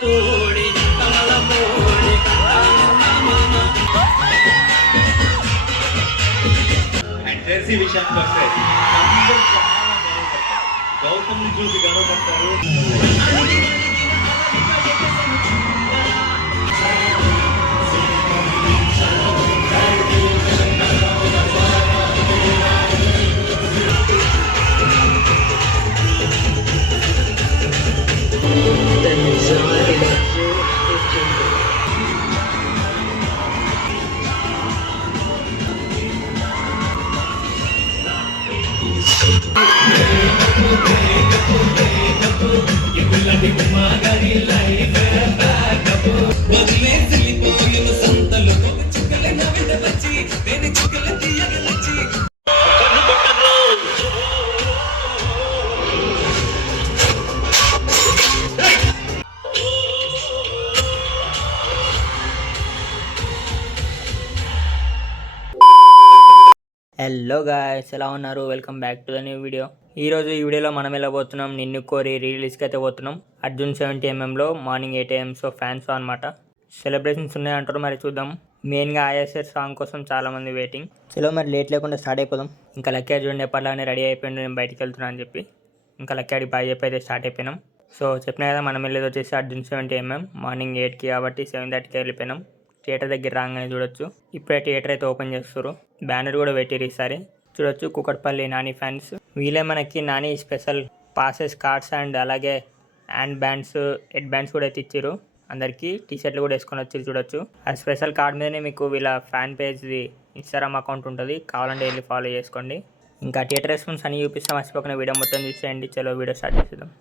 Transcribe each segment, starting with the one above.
Kamalapudi Kamalapudi and Jersey విషయానికి వస్తే అందరూ చాలా గౌరవపడతారు. గౌతమ్ని చూసి గౌరవపడతారు. హలో గాయ్స్, ఎలా ఉన్నారు? Welcome back to the new video. ఈరోజు ఈ వీడియోలో మనం వెళ్ళబోతున్నాం నిన్ను కోరి రిలీజ్కి అయితే పోతున్నాం. Arjun 70mm morning 8 AM. So fans అనమాట. సెలబ్రేషన్స్ ఉన్నాయంటారు, మరి చూద్దాం. మెయిన్గా ఐఎస్ఆర్ సాంగ్ కోసం చాలామంది వెయిటింగ్. చలో మరి లేట్ లేకుండా స్టార్ట్ అయిపోదాం. ఇంకా లక్కీ చూడండి ఎప్పటిలాగానే రెడీ అయిపోయింది, నేను బయటికి వెళ్తున్నాను అని చెప్పి. ఇంకా లక్కీ బాయ్ చెప్పి అయితే స్టార్ట్ అయిపోయినాం. సో చెప్పినా కదా, మనం వెళ్ళేది వచ్చేసి అర్జున్ 70mm మార్నింగ్ 8కి కాబట్టి 7:30కి వెళ్ళిపోయినాం. థియేటర్ దగ్గర రాగానే చూడొచ్చు. ఇప్పుడే థియేటర్ అయితే ఓపెన్ చేస్తారు. బ్యానర్ కూడా పెట్టిరు ఈసారి. చూడొచ్చు కుకట్పల్లి నాని ఫ్యాన్స్. వీళ్ళే మనకి Nani special passes, cards and అలాగే హ్యాండ్ బ్యాండ్స్, హెడ్ బ్యాండ్స్ కూడా అయితే ఇచ్చారు. అందరికీ టీషర్ట్లు కూడా వేసుకొని వచ్చి చూడొచ్చు. ఆ స్పెషల్ కార్డ్ మీదనే మీకు వీళ్ళ ఫ్యాన్ పేజ్ది ఇన్స్టాగ్రామ్ అకౌంట్ ఉంటుంది, కావాలంటే వెళ్ళి ఫాలో చేసుకోండి. ఇంకా థియేటర్ రెస్పాన్స్ అని చూపిస్తాం, మర్చిపోకుండా వీడియో మొత్తం చూసేయండి. చలో వీడియో స్టార్ట్ చేద్దాం.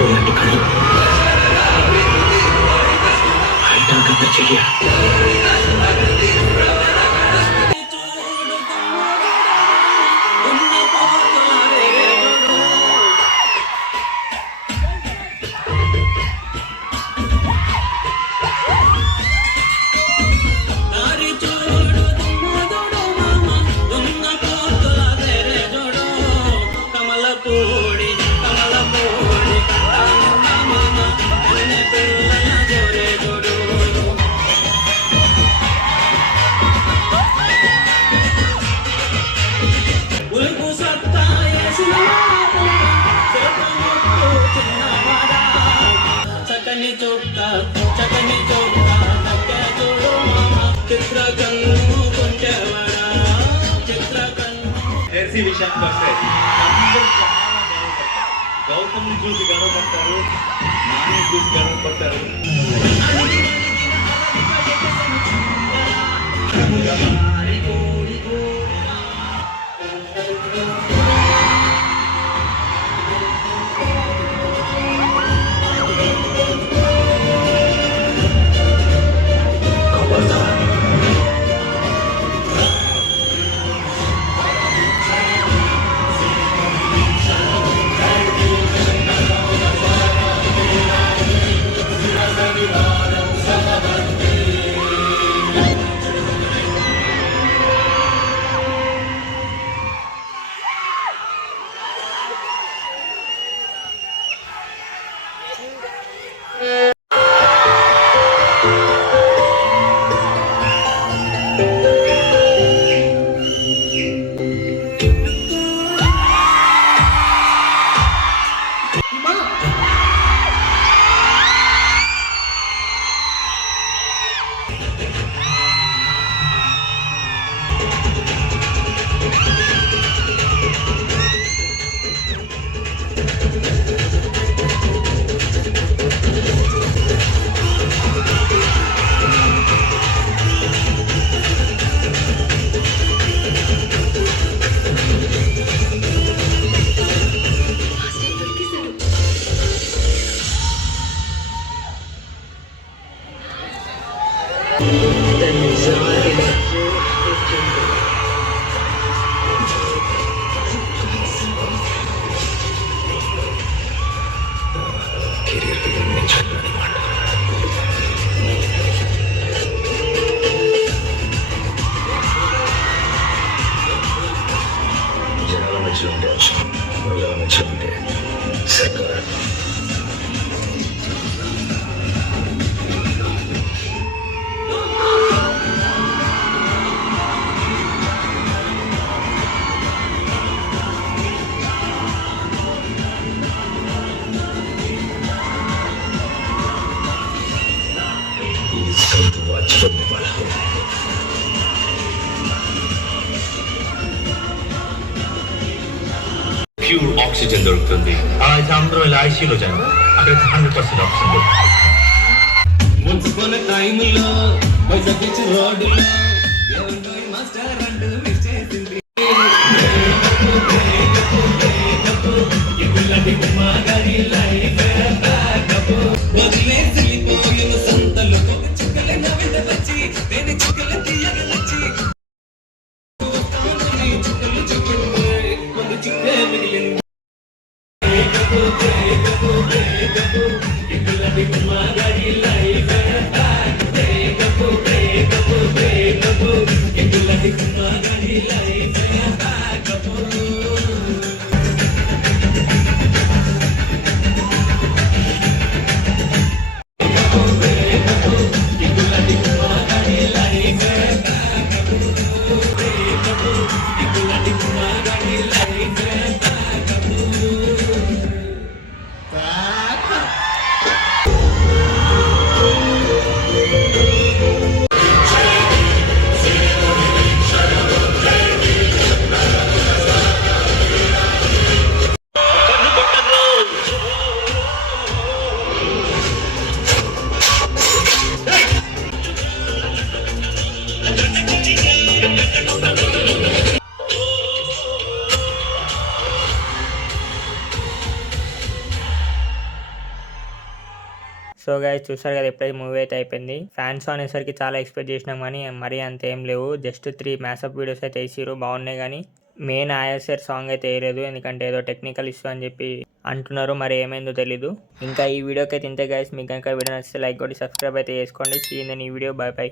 లాంటి కళ్ళు హైటాగంగా చెయ్య జెర్సీ విషయానికి వస్తే అందరూ చాలా గౌరవపడతారు. గౌతమ్ని చూసి గౌరవపడతారు, నాని చూసి గౌరవపడతారు. ఆక్సిజన్ దొరుకుతుంది. అలా అయితే అందరూ ఇలా ఐసీయూలో జాయిన్ అక్కడ 100% ఆక్సిజన్ దొరుకుతుంది. మున్సిపల్ టైంలో వైజాగ్ బీచ్ రోడ్డులో ఎవరినో ఈ మాస్టర్ అంటూ మిస్ చేసింది. ఇలాంటి గుమ్మాగారి లైఫ్ వదిలేసి వెళ్ళిపోయిన సంతలో చుక్కల నవ్విన వచ్చి నేను చుక్కల తీయగలచ్చి చుక్కలు చుక్కుంటే కొంత చుక్కే మిగిలింది. ఇలాంటి గుమ్మాగారి లైఫ్ ఇలాంటి గుమ్మాగారి లైఫ్ సో గైస్ చూసారు కదా, ఎప్పుడైతే మూవీ అయితే అయిపోయింది. ఫ్యాన్స్ అనేసరికి చాలా ఎక్స్పెక్ట్ చేసినాం కానీ మరీ అంత ఏం లేవు. జస్ట్ 3 మ్యాసప్ వీడియోస్ అయితే వేసిరు, బాగున్నాయి. కానీ మెయిన్ ఆయాసర్ సాంగ్ అయితే వేయలేదు, ఎందుకంటే ఏదో టెక్నికల్ ఇష్యూ అని చెప్పి అంటున్నారు. మరి ఏమైందో తెలీదు. ఇంకా ఈ వీడియోకి అయితే ఇంతే గైస్. మీకు కనుక వీడియో నచ్చితే లైక్ కొట్టి సబ్స్క్రైబ్ అయితే చేసుకోండి. See in the new video. Bye by.